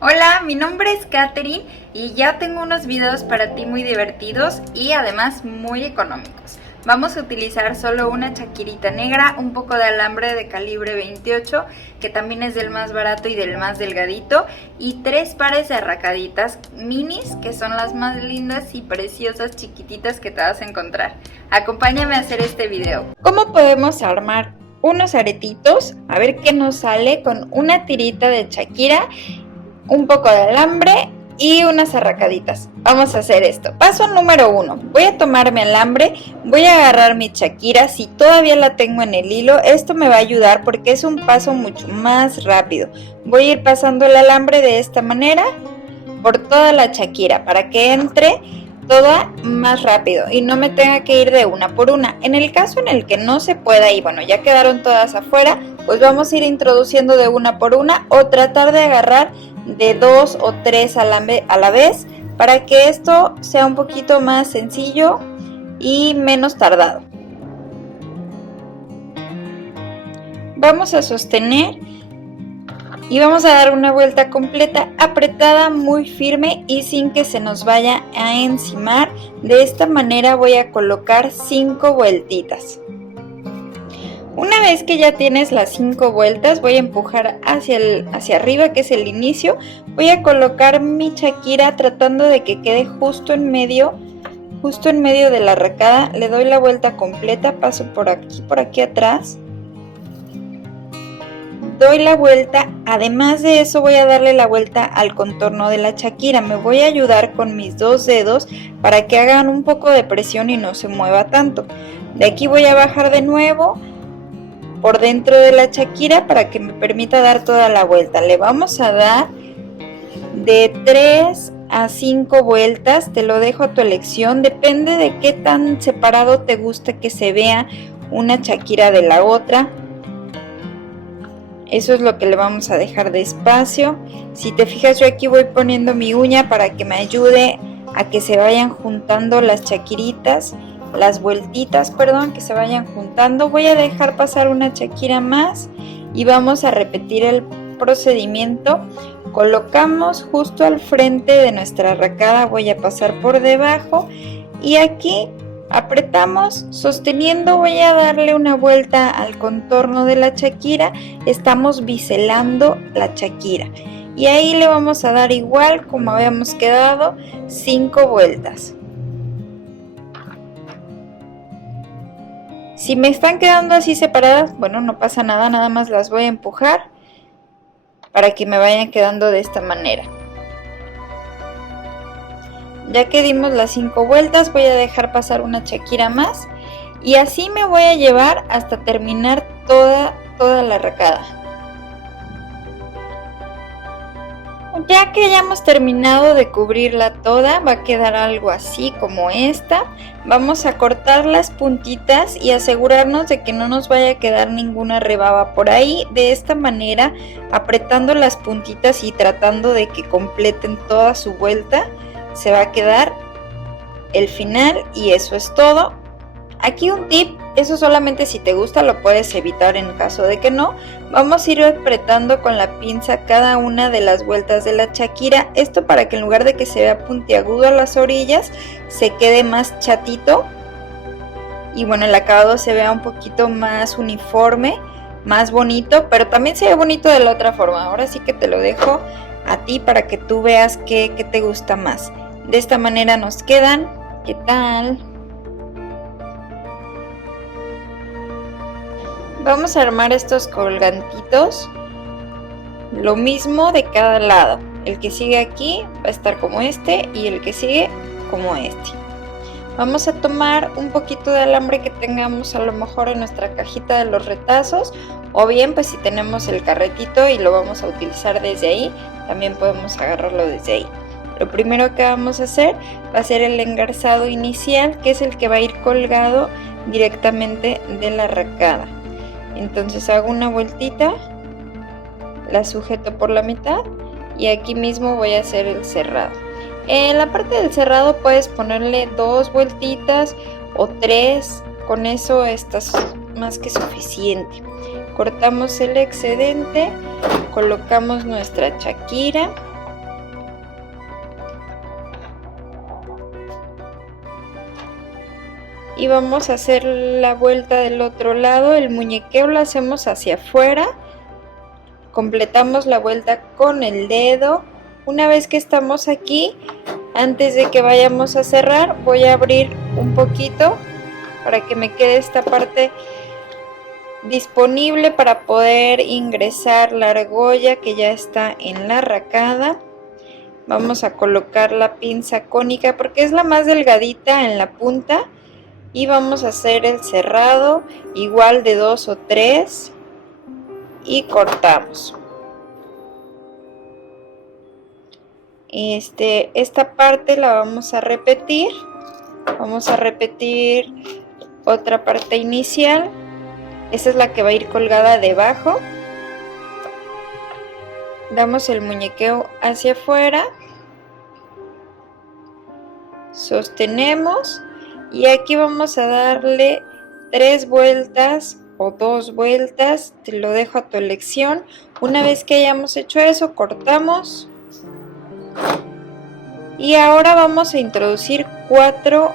Hola, mi nombre es Katherine y ya tengo unos videos para ti muy divertidos y además muy económicos. Vamos a utilizar solo una chaquirita negra, un poco de alambre de calibre 28, que también es del más barato y del más delgadito, y 3 pares de arracaditas minis, que son las más lindas y preciosas chiquititas que te vas a encontrar. Acompáñame a hacer este video. ¿Cómo podemos armar unos aretitos? A ver qué nos sale con una tirita de Shakira, un poco de alambre y unas arracaditas. Vamos a hacer esto. Paso número 1. Voy a tomar mi alambre, voy a agarrar mi Shakira. Si todavía la tengo en el hilo, esto me va a ayudar porque es un paso mucho más rápido. Voy a ir pasando el alambre de esta manera por toda la Shakira para que entre toda más rápido y no me tenga que ir de una por una. En el caso en el que no se pueda y bueno, ya quedaron todas afuera, pues vamos a ir introduciendo de una por una o tratar de agarrar de 2 o 3 a la vez para que esto sea un poquito más sencillo y menos tardado. Vamos a sostener y vamos a dar una vuelta completa, apretada, muy firme y sin que se nos vaya a encimar. De esta manera voy a colocar 5 vueltitas. Una vez que ya tienes las 5 vueltas, voy a empujar hacia arriba, que es el inicio. Voy a colocar mi Shakira tratando de que quede justo en medio de la arracada. Le doy la vuelta completa, paso por aquí atrás. Doy la vuelta, además de eso voy a darle la vuelta al contorno de la Shakira. Me voy a ayudar con mis 2 dedos para que hagan un poco de presión y no se mueva tanto. De aquí voy a bajar de nuevo por dentro de la Shakira para que me permita dar toda la vuelta. Le vamos a dar de 3 a 5 vueltas, te lo dejo a tu elección, depende de qué tan separado te guste que se vea una Shakira de la otra. Eso es lo que le vamos a dejar de espacio. Si te fijas, yo aquí voy poniendo mi uña para que me ayude a que se vayan juntando las Shakiritas, las vueltitas, perdón, que se vayan juntando. Voy a dejar pasar una Shakira más y vamos a repetir el procedimiento. Colocamos justo al frente de nuestra arracada, voy a pasar por debajo y aquí apretamos sosteniendo. Voy a darle una vuelta al contorno de la Shakira. Estamos biselando la Shakira y ahí le vamos a dar igual como habíamos quedado, 5 vueltas. Si me están quedando así separadas, bueno, no pasa nada, nada más las voy a empujar para que me vayan quedando de esta manera. Ya que dimos las 5 vueltas, voy a dejar pasar una Shakira más y así me voy a llevar hasta terminar toda la arracada. Ya que hayamos terminado de cubrirla toda, va a quedar algo así como esta. Vamos a cortar las puntitas y asegurarnos de que no nos vaya a quedar ninguna rebaba por ahí. De esta manera, apretando las puntitas y tratando de que completen toda su vuelta, se va a quedar el final y eso es todo. Aquí un tip, eso solamente si te gusta lo puedes evitar en caso de que no. Vamos a ir apretando con la pinza cada una de las vueltas de la Shakira. Esto para que en lugar de que se vea puntiagudo a las orillas, se quede más chatito. Y bueno, el acabado se vea un poquito más uniforme, más bonito, pero también se ve bonito de la otra forma. Ahora sí que te lo dejo a ti para que tú veas qué te gusta más. De esta manera nos quedan. ¿Qué tal? Vamos a armar estos colgantitos, lo mismo de cada lado. El que sigue aquí va a estar como este y el que sigue como este. Vamos a tomar un poquito de alambre que tengamos a lo mejor en nuestra cajita de los retazos, o bien pues si tenemos el carretito y lo vamos a utilizar desde ahí, también podemos agarrarlo desde ahí. Lo primero que vamos a hacer va a ser el engarzado inicial, que es el que va a ir colgado directamente de la arracada. Entonces hago una vueltita, la sujeto por la mitad y aquí mismo voy a hacer el cerrado. En la parte del cerrado puedes ponerle 2 vueltitas o 3, con eso estás más que suficiente. Cortamos el excedente, colocamos nuestra Shakira y vamos a hacer la vuelta del otro lado. El muñequeo lo hacemos hacia afuera, completamos la vuelta con el dedo. Una vez que estamos aquí, antes de que vayamos a cerrar, voy a abrir un poquito para que me quede esta parte disponible para poder ingresar la argolla que ya está en la arracada. Vamos a colocar la pinza cónica porque es la más delgadita en la punta y vamos a hacer el cerrado igual de 2 o 3 y cortamos. Esta parte la vamos a repetir otra parte inicial. Esta es la que va a ir colgada debajo. Damos el muñequeo hacia afuera, sostenemos y aquí vamos a darle 3 vueltas o 2 vueltas, te lo dejo a tu elección. Una vez que hayamos hecho eso, cortamos y ahora vamos a introducir 4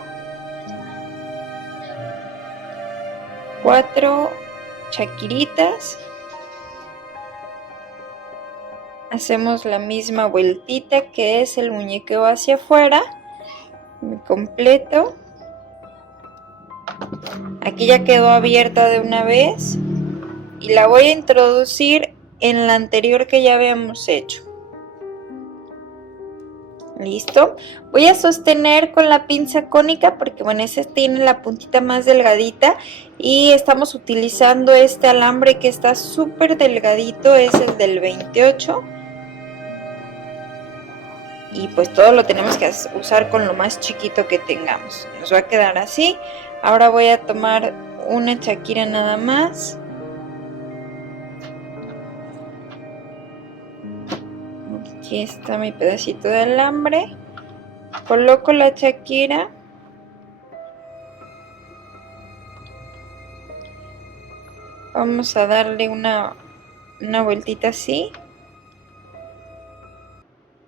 chaquiritas. Hacemos la misma vueltita que es el muñequeo hacia afuera, me completo. Aquí ya quedó abierta de una vez y la voy a introducir en la anterior que ya habíamos hecho. Listo. Voy a sostener con la pinza cónica porque bueno, ese tiene la puntita más delgadita y estamos utilizando este alambre que está súper delgadito, es el del 28. Y pues todo lo tenemos que usar con lo más chiquito que tengamos. Nos va a quedar así. Ahora voy a tomar una chaquira nada más. Aquí está mi pedacito de alambre. Coloco la chaquira. Vamos a darle una vueltita así.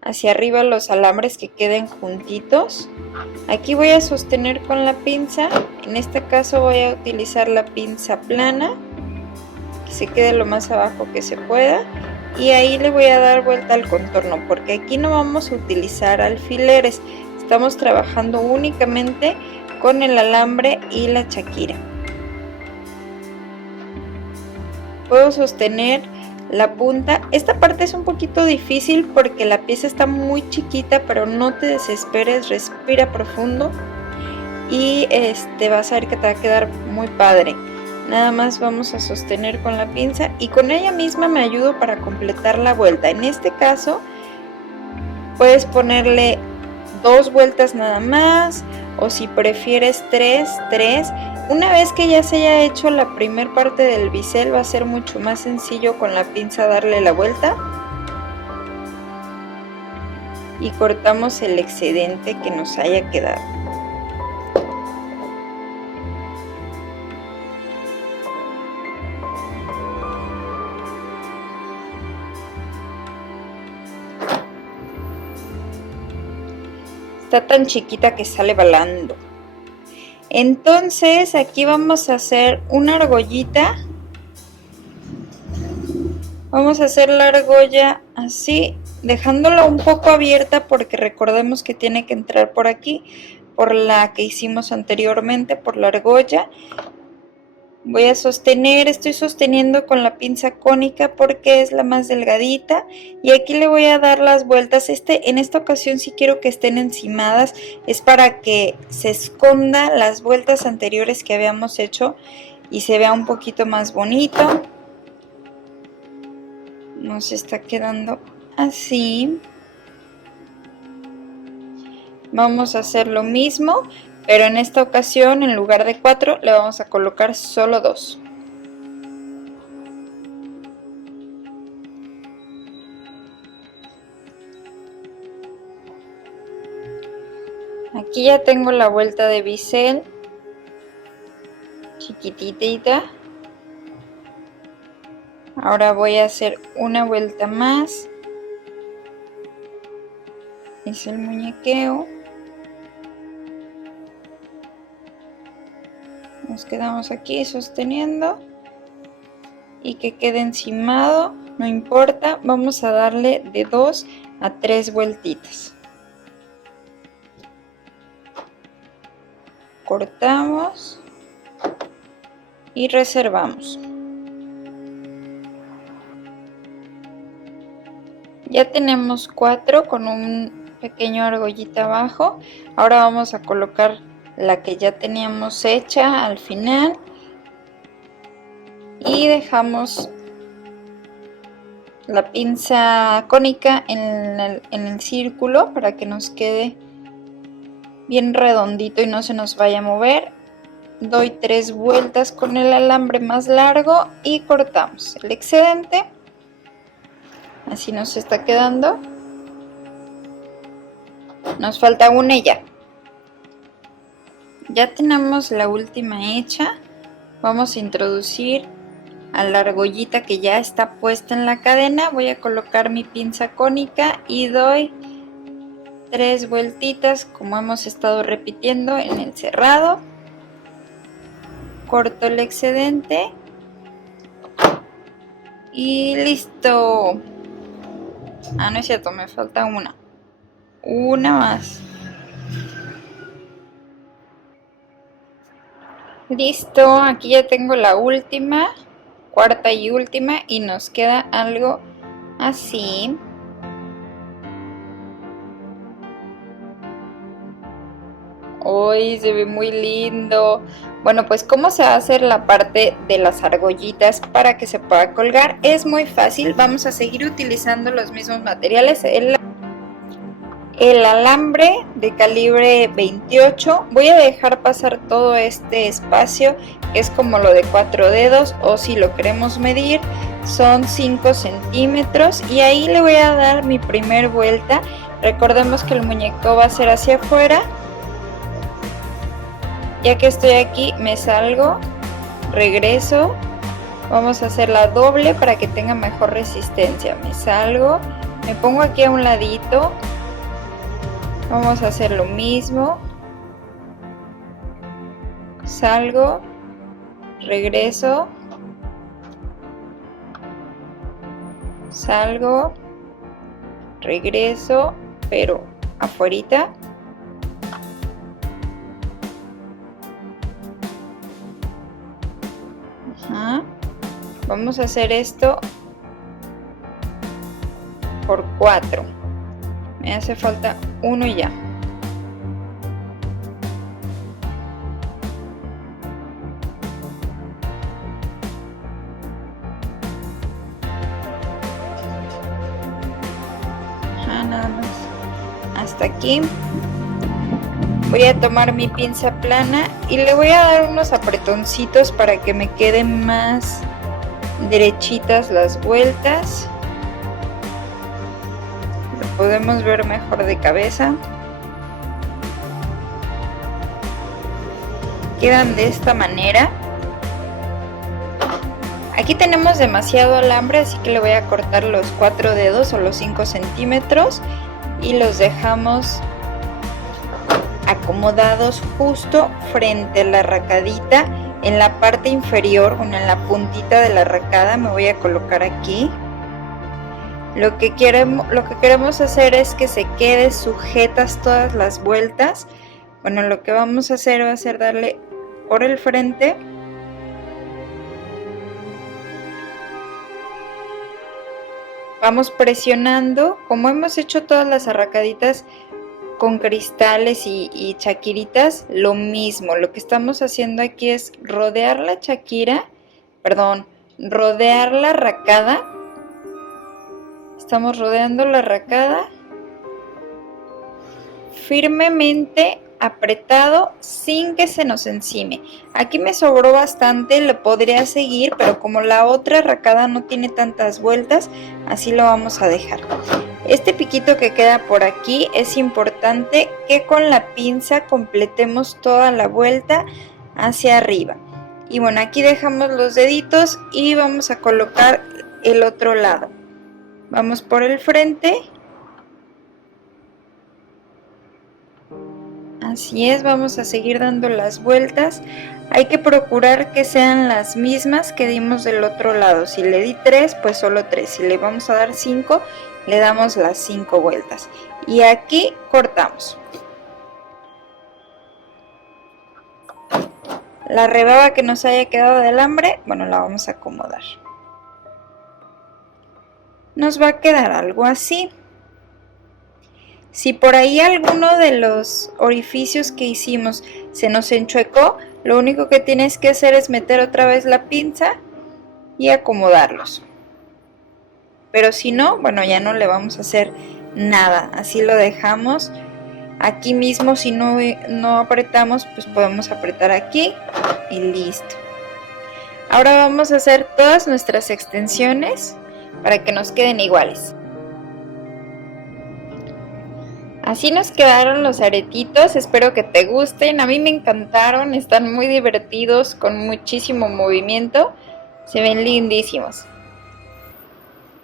Hacia arriba los alambres que queden juntitos. Aquí voy a sostener con la pinza. En este caso voy a utilizar la pinza plana, que se quede lo más abajo que se pueda. Y ahí le voy a dar vuelta al contorno, porque aquí no vamos a utilizar alfileres. Estamos trabajando únicamente con el alambre y la chaquira. Puedo sostener la punta. Esta parte es un poquito difícil porque la pieza está muy chiquita, pero no te desesperes, respira profundo y vas a ver que te va a quedar muy padre. Nada más vamos a sostener con la pinza y con ella misma me ayudo para completar la vuelta. En este caso puedes ponerle 2 vueltas nada más, o si prefieres 3. Una vez que ya se haya hecho la primer parte del bisel, va a ser mucho más sencillo con la pinza darle la vuelta y cortamos el excedente que nos haya quedado. Está tan chiquita que sale volando. Entonces aquí vamos a hacer una argollita. Vamos a hacer la argolla así, dejándola un poco abierta porque recordemos que tiene que entrar por aquí, por la que hicimos anteriormente, por la argolla. Voy a sostener, estoy sosteniendo con la pinza cónica porque es la más delgadita y aquí le voy a dar las vueltas. En esta ocasión sí quiero que estén encimadas, es para que se esconda las vueltas anteriores que habíamos hecho y se vea un poquito más bonito. Nos está quedando así. Vamos a hacer lo mismo, pero en esta ocasión en lugar de 4 le vamos a colocar solo 2. Aquí ya tengo la vuelta de bisel chiquitita. Ahora voy a hacer una vuelta más. Es el muñequeo. Nos quedamos aquí sosteniendo y que quede encimado, no importa, vamos a darle de 2 a 3 vueltitas. Cortamos y reservamos. Ya tenemos 4 con un pequeño argollita abajo. Ahora vamos a colocar la que ya teníamos hecha al final y dejamos la pinza cónica en el círculo para que nos quede bien redondito y no se nos vaya a mover. Doy 3 vueltas con el alambre más largo y cortamos el excedente. Así nos está quedando. Nos falta una y ya. Ya tenemos la última hecha. Vamos a introducir a la argollita que ya está puesta en la cadena. Voy a colocar mi pinza cónica y doy 3 vueltitas como hemos estado repitiendo en el cerrado. Corto el excedente y listo. Ah, no es cierto, me falta una más. Listo, aquí ya tengo la última, cuarta y última, y nos queda algo así. Uy, se ve muy lindo. Bueno, pues cómo se va a hacer la parte de las argollitas para que se pueda colgar es muy fácil. Vamos a seguir utilizando los mismos materiales. El alambre de calibre 28. Voy a dejar pasar todo este espacio, que es como lo de 4 dedos, o si lo queremos medir son 5 centímetros, y ahí le voy a dar mi primer vuelta. Recordemos que el muñeco va a ser hacia afuera. Ya que estoy aquí, me salgo, regreso. Vamos a hacer la doble para que tenga mejor resistencia. Me salgo, me pongo aquí a un ladito. Vamos a hacer lo mismo. Salgo, regreso. Salgo, regreso, pero afuerita. Vamos a hacer esto por 4. Me hace falta uno ya. Nada más. Hasta aquí. Voy a tomar mi pinza plana y le voy a dar unos apretoncitos para que me queden más derechitas las vueltas. Lo podemos ver mejor de cabeza. Quedan de esta manera. Aquí tenemos demasiado alambre, así que le voy a cortar los 4 dedos o los 5 centímetros y los dejamos acomodados justo frente a la arracadita. En la parte inferior, bueno, en la puntita de la arracada me voy a colocar aquí. Lo que queremos hacer es que se quede sujetas todas las vueltas. Bueno, lo que vamos a hacer va a ser darle por el frente. Vamos presionando, como hemos hecho todas las arracaditas con cristales y chaquiritas, lo mismo. Lo que estamos haciendo aquí es rodear la rodear la arracada. Estamos rodeando la arracada firmemente, apretado, sin que se nos encime. Aquí me sobró bastante, lo podría seguir, pero como la otra arracada no tiene tantas vueltas, así lo vamos a dejar. Este piquito que queda por aquí es importante que con la pinza completemos toda la vuelta hacia arriba. Y bueno, aquí dejamos los deditos y vamos a colocar el otro lado. Vamos por el frente. Así es, vamos a seguir dando las vueltas. Hay que procurar que sean las mismas que dimos del otro lado. Si le di 3, pues solo 3. Si le vamos a dar 5, le damos las 5 vueltas. Y aquí cortamos. La rebaba que nos haya quedado de alambre, bueno, la vamos a acomodar. Nos va a quedar algo así. Si por ahí alguno de los orificios que hicimos se nos enchuecó, lo único que tienes que hacer es meter otra vez la pinza y acomodarlos. Pero si no, bueno, ya no le vamos a hacer nada, así lo dejamos. Aquí mismo, si no apretamos, pues podemos apretar aquí y listo. Ahora vamos a hacer todas nuestras extensiones para que nos queden iguales. Así nos quedaron los aretitos, espero que te gusten. A mí me encantaron, están muy divertidos, con muchísimo movimiento, se ven lindísimos.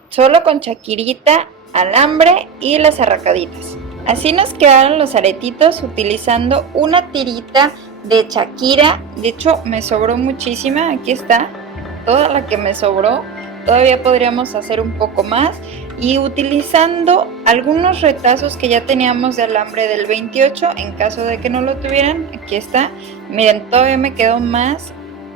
Solo con chaquirita, alambre y las arracaditas. Así nos quedaron los aretitos utilizando una tirita de Shakira. De hecho me sobró muchísima, aquí está toda la que me sobró. Todavía podríamos hacer un poco más. Y utilizando algunos retazos que ya teníamos de alambre del 28, en caso de que no lo tuvieran, aquí está. Miren, todavía me quedó más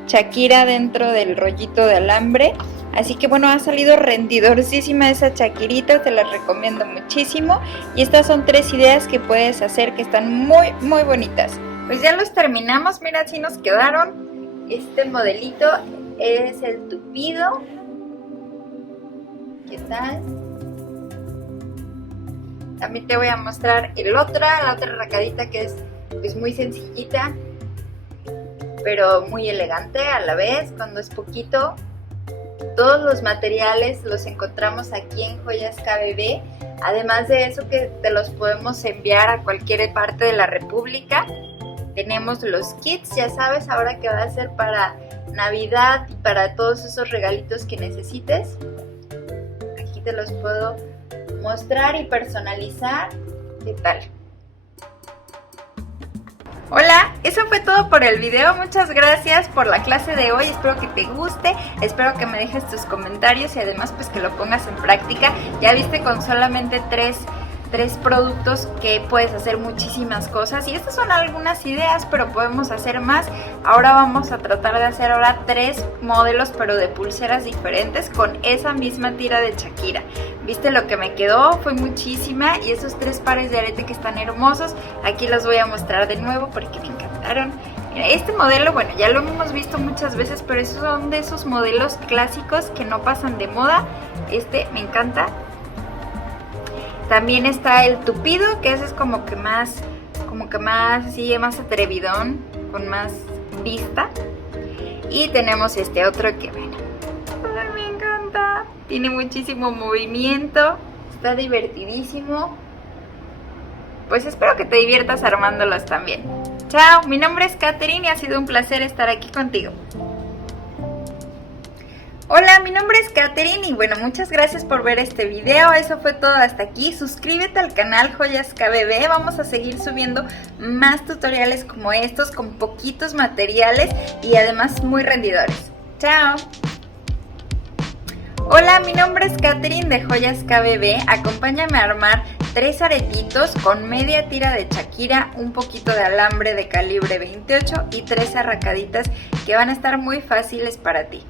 Shakira dentro del rollito de alambre. Así que bueno, ha salido rendidorcísima esa chaquirita, te la recomiendo muchísimo. Y estas son 3 ideas que puedes hacer que están muy muy bonitas. Pues ya los terminamos, mira, así nos quedaron. Este modelito es el tupido. ¿Qué tal? También te voy a mostrar la otra arracadita que es pues muy sencillita, pero muy elegante a la vez cuando es poquito. Todos los materiales los encontramos aquí en Joyas KBB. Además de eso, que te los podemos enviar a cualquier parte de la República. Tenemos los kits, ya sabes, ahora que va a ser para Navidad y para todos esos regalitos que necesites. Aquí te los puedo mostrar y personalizar. ¿Qué tal? Hola, eso fue todo por el video. Muchas gracias por la clase de hoy. Espero que te guste, espero que me dejes tus comentarios y además pues que lo pongas en práctica. Ya viste, con solamente tres productos que puedes hacer muchísimas cosas, y estas son algunas ideas, pero podemos hacer más. Ahora vamos a tratar de hacer 3 modelos, pero de pulseras diferentes con esa misma tira de Shakira. ¿Viste lo que me quedó? Fue muchísima, y esos 3 pares de arete que están hermosos, aquí los voy a mostrar de nuevo porque me encantaron. Mira, este modelo, bueno, ya lo hemos visto muchas veces, pero esos son de esos modelos clásicos que no pasan de moda. Este me encanta. También está el tupido, que ese es como que más así, más atrevidón, con más vista. Y tenemos este otro que, bueno, ay, me encanta. Tiene muchísimo movimiento, está divertidísimo. Pues espero que te diviertas armándolos también. Chao, mi nombre es Katherine y ha sido un placer estar aquí contigo. Hola, mi nombre es Katherine y bueno, muchas gracias por ver este video. Eso fue todo hasta aquí. Suscríbete al canal Joyas KBB. Vamos a seguir subiendo más tutoriales como estos, con poquitos materiales y además muy rendidores. ¡Chao! Hola, mi nombre es Katherine de Joyas KBB. Acompáñame a armar 3 aretitos con media tira de Shakira, un poquito de alambre de calibre 28 y 3 arracaditas que van a estar muy fáciles para ti.